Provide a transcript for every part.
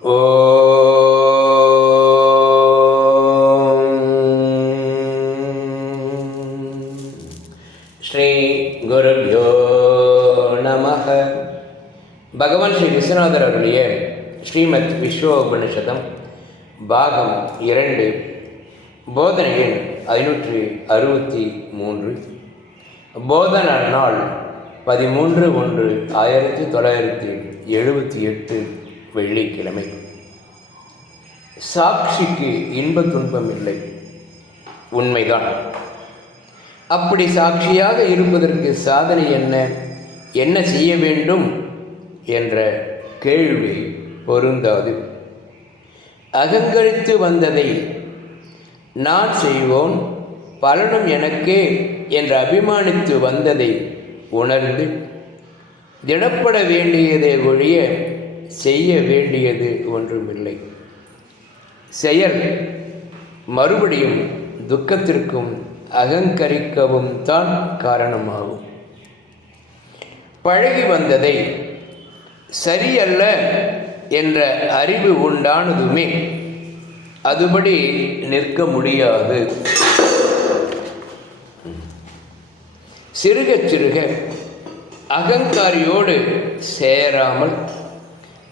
ஸ்ரீகுருபியோ ஸ்ரீ நமக பகவான் ஸ்ரீ விஸ்வநாதர் அவருடைய ஸ்ரீமத் விஸ்வோபனிஷதம் பாகம் இரண்டு போதனையின் ஐநூற்றி அறுபத்தி மூன்று. போதன நாள் பதிமூன்று ஒன்று ஆயிரத்தி தொள்ளாயிரத்தி எழுபத்தி எட்டு. வெள்ளிக்கிழமை. சாட்சிக்கு இன்ப துன்பம் இல்லை. உண்மைதான். அப்படி சாட்சியாக இருப்பதற்கு சாதனை என்ன? என்ன செய்ய வேண்டும்? என்ற கேள்வி பொருந்தாது. அகங்கரித்து வந்ததை நான் செய்வோன் பலனும் எனக்கே என்று அபிமானித்து வந்ததை உணர்ந்து திடப்பட வேண்டியதை ஒழிய செய்ய வேண்டியது ஒன்றுமில்லை. செயல் மறுபடியும் துக்கத்திற்கும் அகங்கரிக்கவும் தான் காரணமாகும். பழகி வந்ததை சரியல்ல என்ற அறிவு உண்டானதுமே அதுபடி நிற்க முடியாது. சிறுக சிறுக அகங்காரியோடு சேராமல்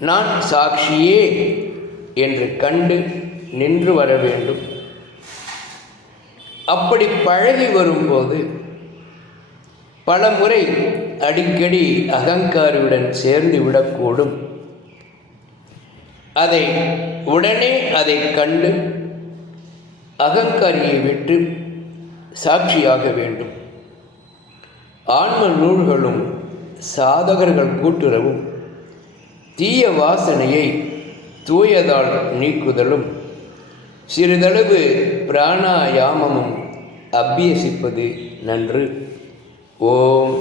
நான் சாட்சியே என்று கண்டு நின்று வர வேண்டும். அப்படி பழகி வரும்போது பல முறை அடிக்கடி அகங்காரியுடன் சேர்ந்து விடக்கூடும். அதை உடனே அதை கண்டு அகங்காரியை விட்டு சாட்சியாக வேண்டும். ஆன்ம நூல்களும் சாதகர்கள் கூட்டுறவும் தீய வாசனையை தூயதால் நீக்குதலும் சிறிதளவு பிராணாயாமமும் அபியசிப்பது நன்று. ஓம்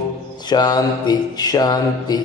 சாந்தி சாந்தி.